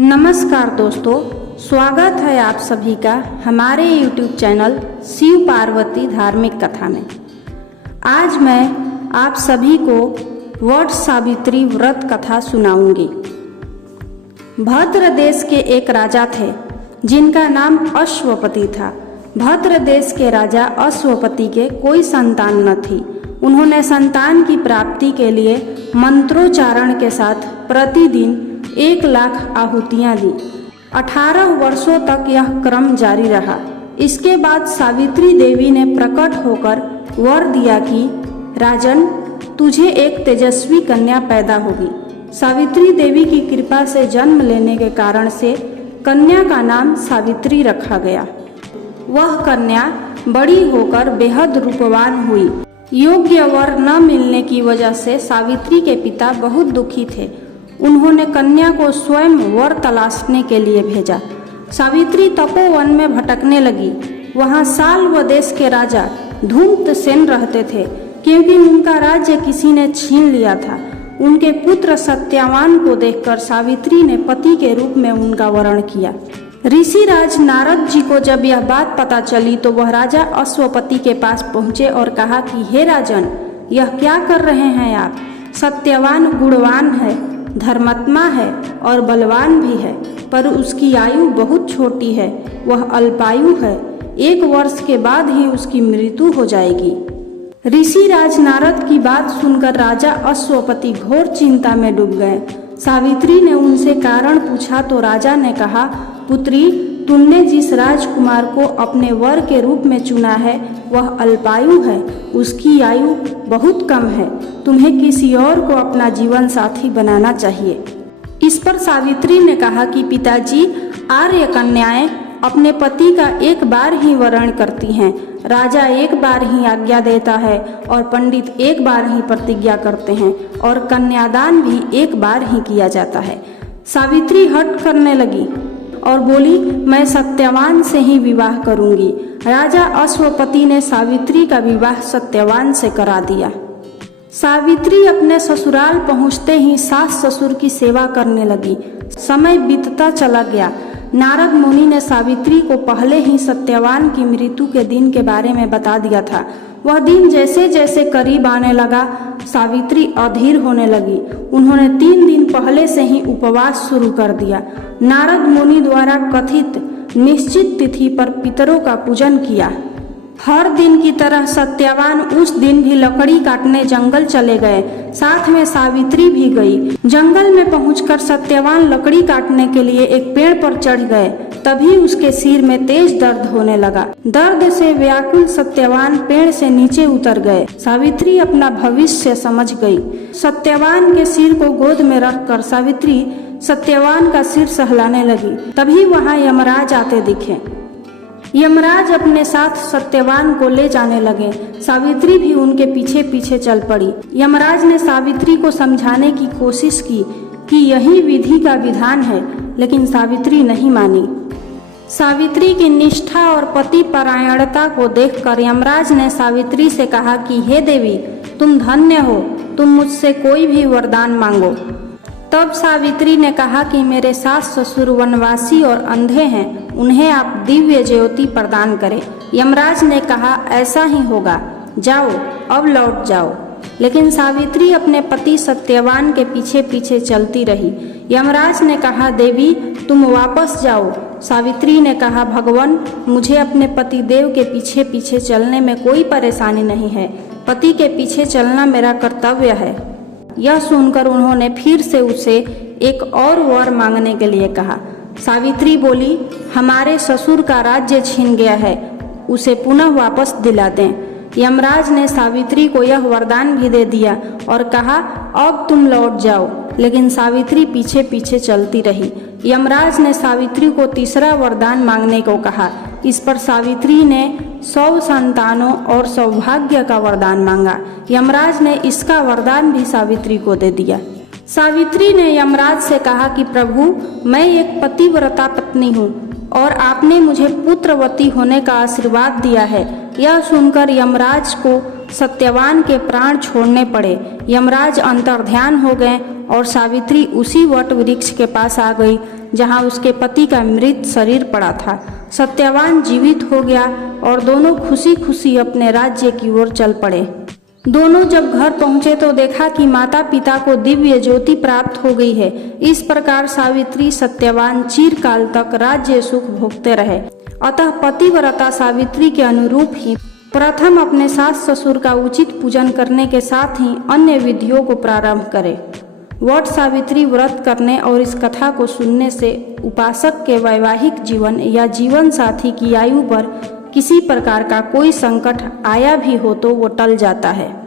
नमस्कार दोस्तों, स्वागत है आप सभी का हमारे YouTube चैनल शिव पार्वती धार्मिक कथा में। आज मैं आप सभी को वट सावित्री व्रत कथा सुनाऊंगी। भद्र देश के एक राजा थे जिनका नाम अश्वपति था। भद्र देश के राजा अश्वपति के कोई संतान न थी। उन्होंने संतान की प्राप्ति के लिए मंत्रोच्चारण के साथ प्रतिदिन 1,00,000 आहुतियाँ दी। 18 वर्षों तक यह क्रम जारी रहा। इसके बाद सावित्री देवी ने प्रकट होकर वर दिया कि राजन, तुझे एक तेजस्वी कन्या पैदा होगी। सावित्री देवी की कृपा से जन्म लेने के कारण से कन्या का नाम सावित्री रखा गया। वह कन्या बड़ी होकर बेहद रूपवान हुई। योग्य वर न मिलने की वजह से सावित्री के पिता बहुत दुखी थे। उन्होंने कन्या को स्वयं वर तलाशने के लिए भेजा। सावित्री तपोवन में भटकने लगी। वहाँ साल व देश के राजा धूम्रसेन रहते थे, क्योंकि उनका राज्य किसी ने छीन लिया था। उनके पुत्र सत्यवान को देखकर सावित्री ने पति के रूप में उनका वरण किया। ऋषिराज नारद जी को जब यह बात पता चली तो वह राजा अश्वपति के पास पहुँचे और कहा कि हे राजन, यह क्या कर रहे हैं आप? सत्यवान गुणवान है, धर्मात्मा है और बलवान भी है, पर उसकी आयु बहुत छोटी है। वह अल्पायु है। 1 वर्ष के बाद ही उसकी मृत्यु हो जाएगी। ऋषिराज नारद की बात सुनकर राजा अश्वपति घोर चिंता में डूब गए। सावित्री ने उनसे कारण पूछा तो राजा ने कहा, पुत्री, तुमने जिस राजकुमार को अपने वर के रूप में चुना है वह अल्पायु है। उसकी आयु बहुत कम है। तुम्हें किसी और को अपना जीवन साथी बनाना चाहिए। इस पर सावित्री ने कहा कि पिताजी, आर्य कन्याएं अपने पति का एक बार ही वरण करती हैं। राजा एक बार ही आज्ञा देता है और पंडित एक बार ही प्रतिज्ञा करते हैं और कन्यादान भी एक बार ही किया जाता है। सावित्री हट करने लगी और बोली, मैं सत्यवान से ही विवाह करूंगी। राजा अश्वपति ने सावित्री का विवाह सत्यवान से करा दिया। सावित्री अपने ससुराल पहुंचते ही सास ससुर की सेवा करने लगी। समय बीतता चला गया। नारद मुनि ने सावित्री को पहले ही सत्यवान की मृत्यु के दिन के बारे में बता दिया था। वह दिन जैसे जैसे करीब आने लगा, सावित्री अधीर होने लगी। उन्होंने 3 दिन पहले से ही उपवास शुरू कर दिया। नारद मुनि द्वारा कथित निश्चित तिथि पर पितरों का पूजन किया। हर दिन की तरह सत्यवान उस दिन भी लकड़ी काटने जंगल चले गए। साथ में सावित्री भी गई। जंगल में पहुंचकर सत्यवान लकड़ी काटने के लिए एक पेड़ पर चढ़ गए। तभी उसके सिर में तेज दर्द होने लगा। दर्द से व्याकुल सत्यवान पेड़ से नीचे उतर गए। सावित्री अपना भविष्य समझ गई। सत्यवान के सिर को गोद में रखकर सावित्री सत्यवान का सिर सहलाने लगी। तभी वहाँ यमराज आते दिखे। यमराज अपने साथ सत्यवान को ले जाने लगे। सावित्री भी उनके पीछे पीछे चल पड़ी। यमराज ने सावित्री को समझाने की कोशिश की कि यही विधि का विधान है, लेकिन सावित्री नहीं मानी। सावित्री की निष्ठा और पति परायणता को देखकर यमराज ने सावित्री से कहा कि हे देवी, तुम धन्य हो, तुम मुझसे कोई भी वरदान मांगो। तब सावित्री ने कहा कि मेरे सास ससुर वनवासी और अंधे हैं, उन्हें आप दिव्य ज्योति प्रदान करें। यमराज ने कहा, ऐसा ही होगा, जाओ, अब लौट जाओ। लेकिन सावित्री अपने पति सत्यवान के पीछे पीछे चलती रही। यमराज ने कहा, देवी, तुम वापस जाओ। सावित्री ने कहा, भगवान, मुझे अपने पति देव के पीछे पीछे चलने में कोई परेशानी नहीं है। पति के पीछे चलना मेरा कर्तव्य है। यह सुनकर उन्होंने फिर से उसे एक और वर मांगने के लिए कहा। सावित्री बोली, हमारे ससुर का राज्य छीन गया है, उसे पुनः वापस दिला दें। यमराज ने सावित्री को यह वरदान भी दे दिया और कहा, अब तुम लौट जाओ। लेकिन सावित्री पीछे पीछे चलती रही। यमराज ने सावित्री को तीसरा वरदान मांगने को कहा। इस पर सावित्री ने 100 संतानों और सौभाग्य का वरदान मांगा। यमराज ने इसका वरदान भी सावित्री को दे दिया। सावित्री ने यमराज से कहा कि प्रभु, मैं एक पतिव्रता पत्नी हूँ और आपने मुझे पुत्रवती होने का आशीर्वाद दिया है। यह सुनकर यमराज को सत्यवान के प्राण छोड़ने पड़े। यमराज अंतर्ध्यान हो गए और सावित्री उसी वट वृक्ष के पास आ गई जहां उसके पति का मृत शरीर पड़ा था। सत्यवान जीवित हो गया और दोनों खुशी खुशी अपने राज्य की ओर चल पड़े। दोनों जब घर पहुंचे तो देखा कि माता पिता को दिव्य ज्योति प्राप्त हो गई है। इस प्रकार सावित्री सत्यवान चिरकाल तक राज्य सुख भोगते रहे। अतः पतिव्रता सावित्री के अनुरूप ही प्रथम अपने सास ससुर का उचित पूजन करने के साथ ही अन्य विधियों को प्रारंभ करे। वट सावित्री व्रत करने और इस कथा को सुनने से उपासक के वैवाहिक जीवन या जीवन साथी की आयु पर किसी प्रकार का कोई संकट आया भी हो तो वो टल जाता है।